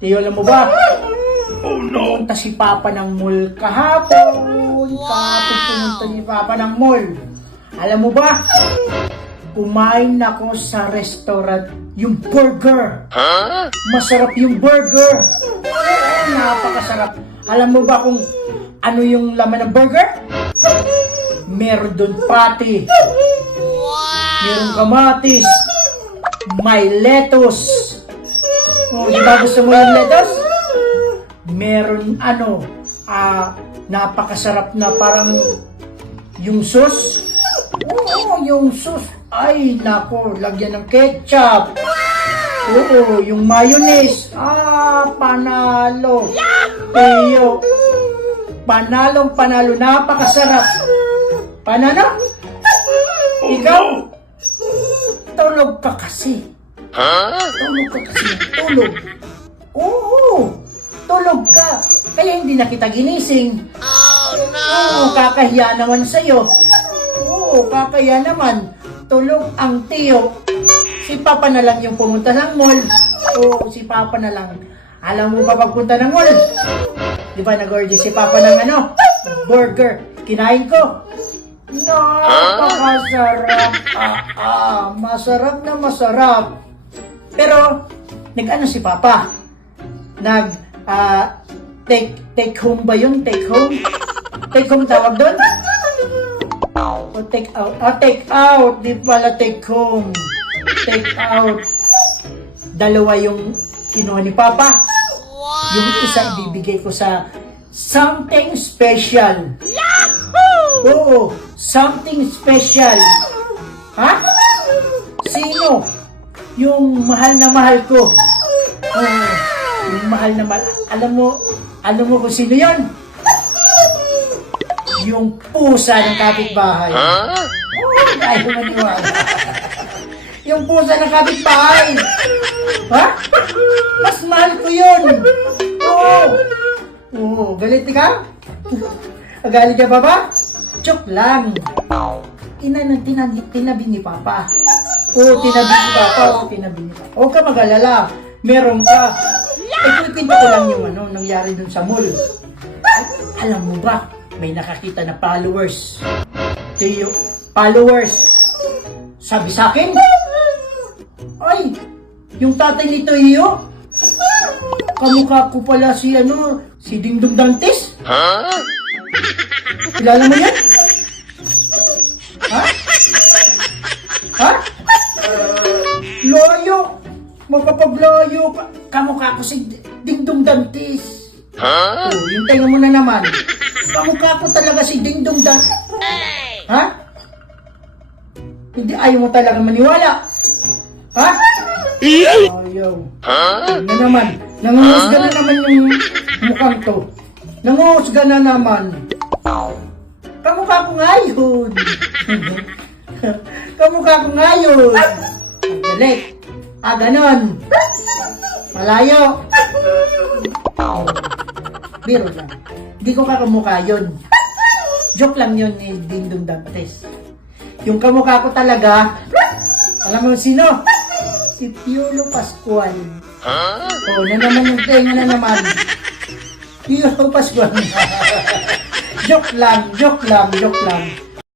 Tiyo, alam mo ba? Oh no! Pumunta si Papa ng mall kahapon. Kahapon pumunta si Papa ng mall. Alam mo ba? Kumain ako sa restaurant yung burger. Masarap yung burger. Napakasarap. Alam mo ba kung ano yung laman ng burger? Meron doon patty. Meron kamatis. May lettuce. Oh, di ba gusto mo yung lettuce? Meron napakasarap na parang yung sauce. Oo, yung sauce. Ay, nako, lagyan ng ketchup. Oo, yung mayonnaise. Panalo. Tiyo. Panalong panalo. Napakasarap. Panalo? Ikaw? Tulog ka kasi. Tulog ka kasi. Tulog. Oo. Tulog ka. Kaya hindi na kita ginising. Oh no! Oo, kakahiya naman sa'yo. Oo, kakahiya naman. Tulog ang tiyo. Si Papa na lang yung pumunta ng mall. Oo, si Papa na lang. Alam mo ba pagpunta ng mall? Di ba nag-order si Papa ng burger. Kinain ko. Napakasarap. Masarap na masarap. Pero, nag-ano si Papa? Take home ba yun? Take home? Take home tawag doon? O take out? Take out. Di pala take home. Take out. Dalawa yung kinuha ni Papa. Yung isa ibibigay ko sa something special. Oo, something special. Ha? Sino? Yung mahal na mahal ko. Yung mahal na mahal. Alam mo kung sino yun? Yung pusa ng kapitbahay. Ayaw maniwala. Yung pusa ng kapitbahay. Ha? Mas mahal ko yun. Oo, galit ka? Galit ka ba ba? Joke lang. Tinabi ni Papa. Tinabi ni Papa. Huwag ka mag-alala. Meron ka. Kwento ko lang yung nangyari dun sa mall. Alam mo ba, may nakakita na followers. Followers. Sabi sa akin, ay, yung tatay ni Toyo, kamukha ko pala si Dingdong Dantes. Kilala mo yan? Ha? Layo. Mapapaglayo ka. Kamukha ko si Dingdong Dantes. Yung tayo mo na naman. Kamukha ko talaga si Dingdong Dantes. Ha? Hindi, ayaw mo talaga maniwala. Ha? Ayaw. Na naman. Nanguhusga na naman yung mukhang to. Nanguhusga na naman. Kamukha ko ngayon. Kamukha ko ngayon. Galit. Ganon. Malayo. Biro lang. Hindi ko kakamukha yun. Joke lang yun ni Dingdong Dantes. Yung kamukha ko talaga, alam mo sino? Si Piolo Pascual. Na naman yung tenga na naman. Piolo Pascual. Joke lang.